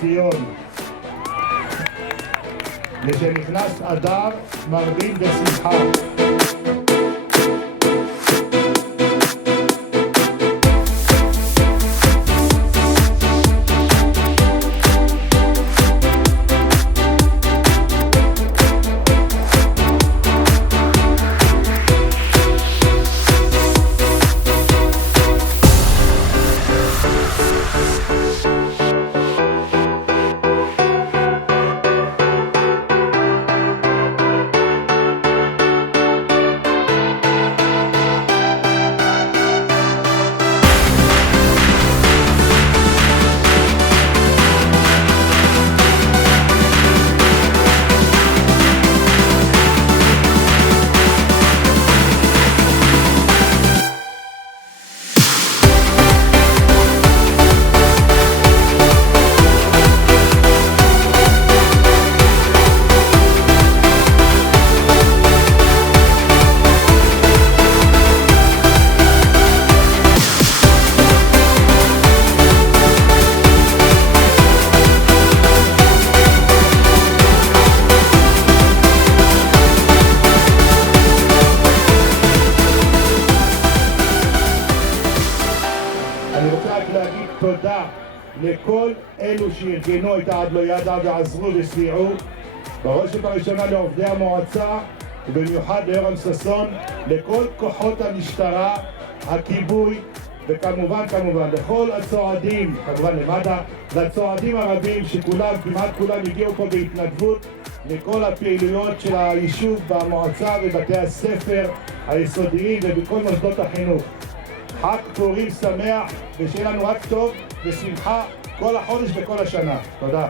ציון. משנכנס אדר מרבים בשמחה. אני רוצה רק להגיד תודה לכל אלו שארגנו את העד לא ידע ועזרו וסייעו, בראש ובראשונה לעובדי המועצה ובמיוחד ליורם ששון, לכל כוחות המשטרה, הכיבוי וכמובן לכל הצועדים, כמובן למד"א, לצועדים הרבים שכולם, כמעט כולם הגיעו פה בהתנדבות לכל הפעילויות של היישוב במועצה ובתי הספר היסודיים ובכל מוסדות החינוך. חג פורים שמח ושיהיה לנו רק טוב ושמחה כל החודש וכל השנה. תודה.